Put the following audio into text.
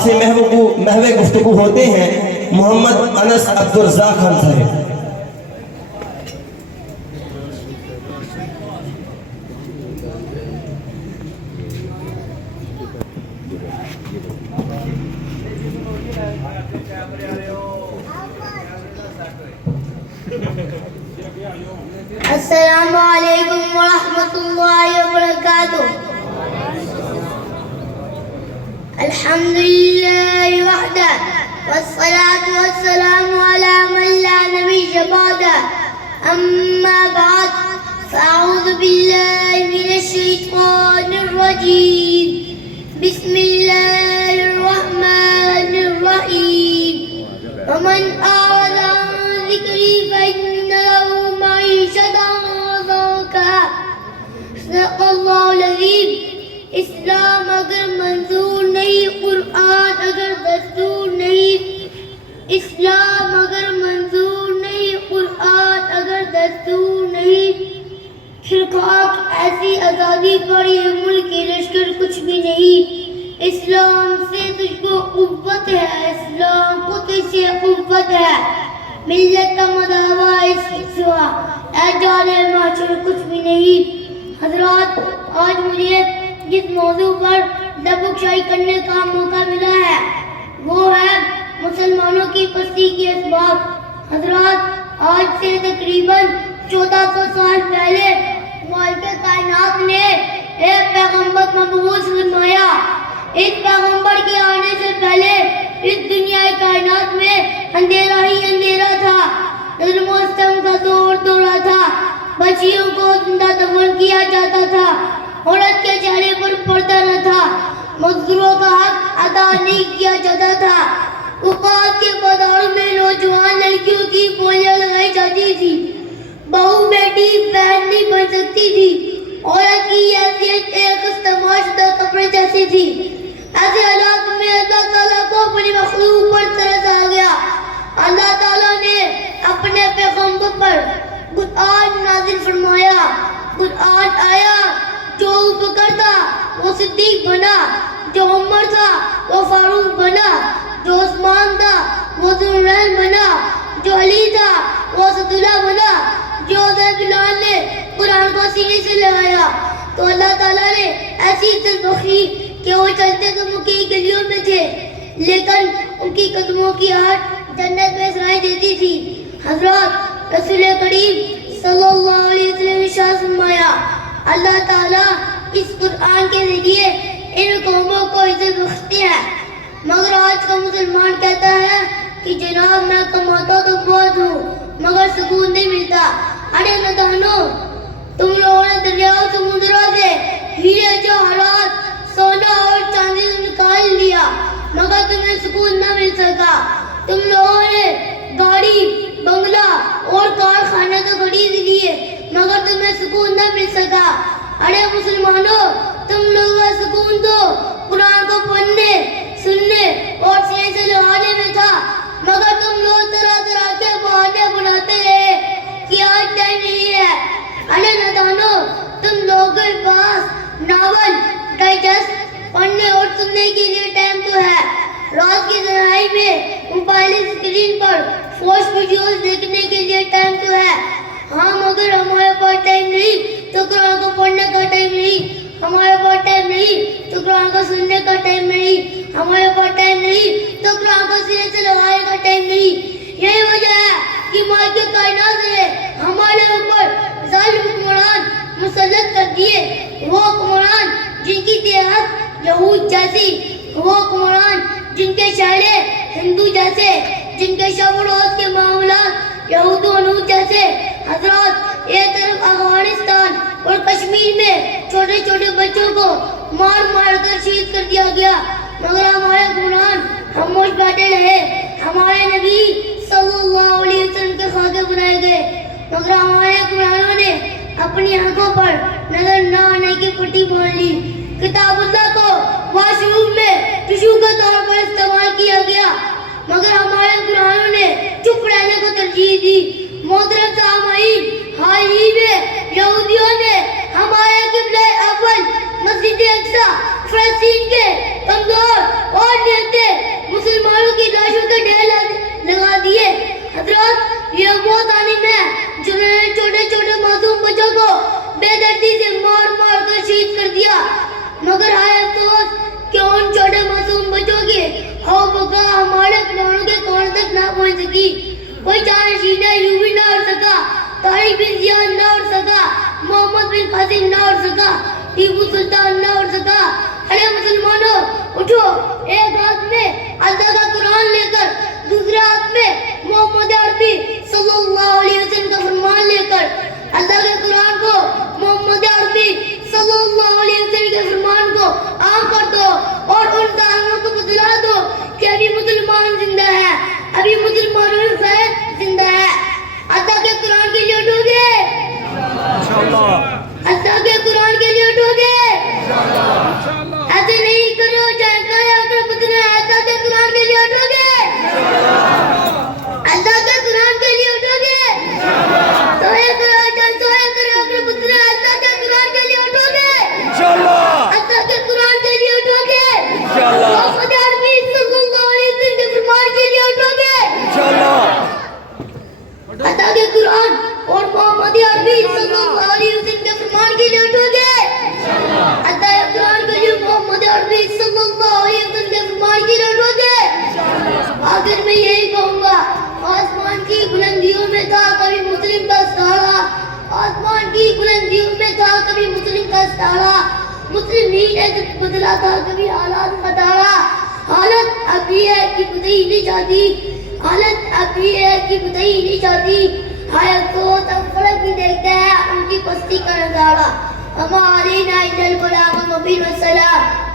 آپ سے محو گفتگو ہوتے ہیں محمد انس عبدالرزاق خان صاحب۔ السلام علیکم ورحمۃ اللہ وبرکاتہ۔ الحمدللہ وحدہ والصلاة والسلام علی من لا نبی بعدہ، اما بعد فاعوذ باللہ من الشیطان الرجیم، بسم اللہ الرحمن الرحیم۔ ومن اعرض عن ذکری فإن له معیشۃ ضنکا۔ صدق اللہ العظیم۔ اسلام اگر منظور نہیں، قرآن اگر دستور نہیں، اسلام اگر منظور نہیں، قرآن اگر دستور نہیں، پھر خاک ایسی آزادی پر یہ ملک کے لشکر کچھ بھی نہیں۔ اسلام سے تجھ کو قوت ہے، اسلام کو تجھ سے قوت ہے، ملت کا مداوا اس کے سوا اے جانے محشر کچھ بھی نہیں۔ حضرات، آج مجھے جس موضوع پر دبک شاہی کرنے کا موقع ملا ہے وہ ہے مسلمانوں کی پستی کے اسباب۔ حضرات، آج سے تقریباً 1400 سال پہلے مالک کائنات نے ایک پیغمبر مبعوث فرمایا۔ اس پیغمبر کے آنے سے پہلے اس دنیا کائنات میں اندھیرا ہی اندھیرا تھا، ظلم و ستم کا دور دورہ تھا، بچیوں کو زندہ دفن کیا جاتا تھا، عورت کے چہرے پر پردہ نہ تھا، مزدوروں کا حق ادا نہیں کیا جاتا تھا، اوقات کے بازاروں میں نوجوان لڑکیوں کی بولیاں لگائی جاتی تھی، بہو بیٹی بہن نہیں بن سکتی تھی، عورت کی حیثیت ایک استعمال شدہ کپڑے جیسی تھی۔ ایسے حالات میں اللہ تعالیٰ کو اپنی مخلوق پر ترس آ گیا۔ اللہ تعالیٰ نے اپنے پیغمبر پر قرآن نازل فرمایا۔ قرآن آیا، جو بکر تھا وہ صدیق بنا، جو عمر تھا وہ فاروق بنا، جو عثمان تھا وہ ذوالنورین بنا، جو علی تھا وہ اسداللہ بنا، جو حضرت بلال نے قرآن کو سینے سے لگایا تو اللہ تعالیٰ نے ایسی عزت بخشی کہ وہ چلتے قدموں کی گلیوں میں تھے لیکن ان کی قدموں کی آہٹ جنت میں سنائی دیتی تھی۔ حضرات، رسول کریم صلی اللہ علیہ وسلم نے ارشاد فرمایا، اللہ تعالیٰ اس قرآن کے ذریعے ان قوموں کو عزت بخشتی ہے، مگر آج کا مسلمان کہتا ہے کہ جناب میں کماتا تو بہت ہوں مگر سکون نہیں ملتا۔ ارے نادانو، تم لوگوں نے دریاؤں سمندروں سے ہیرے جواہرات سونا اور چاندی نکال لیا مگر تمہیں سکون نہ مل سکا۔ تم لوگوں نے گاڑی، بنگلہ اور کارخانے تو خرید لیے مگر تمہیں سکون نہ مل سکا۔ ارے مسلمانوں، تم لوگوں کا سکون تو قرآن کو پڑھنے، سننے اور سینے سے لگانے میں تھا مگر تم لوگ طرح طرح کے بہانے بناتے رہے کہ آج ٹائم نہیں ہے۔ ارے نادانو، تم لوگوں کے پاس ناول، ڈائجسٹ پڑھنے اور سننے کے لیے ٹائم تو ہے، رات کی تنہائی میں موبائل اسکرین پر فوش ویڈیوز دیکھنے کے لیے ٹائم تو ہے، ہاں مگر ہمارے پاس ٹائم نہیں تو قرآن کو پڑھنے کا ٹائم نہیں، ہمارے پاس ٹائم نہیں تو قرآن کو سننے کا ٹائم نہیں، ہمارے پاس ٹائم نہیں تو قرآن کو سینے سے لگانے کا ٹائم نہیں۔ یہی وجہ ہے کہ مالک کائنات نے ہمارے اوپر ظالم حکمران مسلط کر دیے، وہ حکمران جن کی دیہات یہود جیسی، وہ حکمران جن کے شہرے ہندو جیسے، جن کے شب و روز کے معاملات یہود و ہنود جیسے۔ حضرات، ایک طرف افغانستان اور کشمیر میں چھوٹے چھوٹے بچوں کو مار مار کر شہید کر دیا گیا مگر ہمارے حکمران خاموش بیٹھے رہے، ہمارے نبی صلی اللہ علیہ وسلم کے خاکے بنائے گئے مگر ہمارے حکمرانوں نے اپنی آنکھوں پر نظر نہ آنے کی پٹی باندھ لی۔ کتاب اللہ کو واش روم میں ٹشو کے طور پر استعمال کیا گیا مگر ہمارے قرآنوں نے چپ رہنے کو ترجیح دی۔ محترم سامعین، حال ہی میں یہودیوں نے ہمارے قبلہ اول مسجد اقصی فلسطین کے کمزور اور نہتے سکی, کوئی جانشین یوں بھی نہ اڑ سکا, طارق بن زیاد نہ اڑ سکا, محمد بن قاسم نہ اڑ سکا, ٹیپو سلطان نہ اڑ سکا. ارے مسلمانوں اٹھو, ایک ہاتھ میں اللہ کا قرآن لے کر, دوسرے ہاتھ میں محمد عربی صلی اللہ علیہ وسلم کا فرمان لے کر اللہ کے قرآن کو, محمد عربی صلی اللہ علیہ وسلم کے فرمان کو عام کر دو اور ان ظالموں کو بتلا دو کہ ابھی مسلمان زندہ ہے, ابھی مسلمانوں میں خیر زندہ ہے. اللہ کے قرآن کے لیے اٹھو گے, اللہ کے قرآن کے لیے اٹھو گے, ایسے نہیں کرو چاہے کرے اگر بدلے, اللہ کے قرآن کے لیے اٹھو گے, اللہ کے قرآن کے لیے اٹھو گے, سوئے کرو چاہے سوئے کرے اگر بدلے, اللہ کے قرآن کے لیے اٹھو گے, اللہ کے قرآن کے لیے اٹھو گے, محمد عربی صلی اللہ علیہ وسلم کے فرمان کے لیے اٹھو گے, اللہ کے قرآن اور محمد عربی صلی اللہ علیہ وسلم کے فرمان کے لیے اٹھو گے, اللہ کے قرآن کے لیے محمد عربی صلی اللہ علیہ وسلم کے فرمان کے لیے اٹھو گے. آخر میں یہی کہوں گا, آسمان کی بلندیوں میں تھا کبھی مسلم کا ستارہ, آسمان کی بلندیوں میں تھا کبھی مسلم کا ستارہ, مسلم ہی نے بدلا تھا کبھی حالات کا تارا. حالت اب یہ ہے کہ بدئی نہیں جاتی, حالت اب یہ ہے کہ بدئی نہیں جاتی, ہائے افسوس اب فرق بھی دیکھتا ہے ان کی پستی کا نظارہ. ہمارے نائن البلاغ مبین والسلام.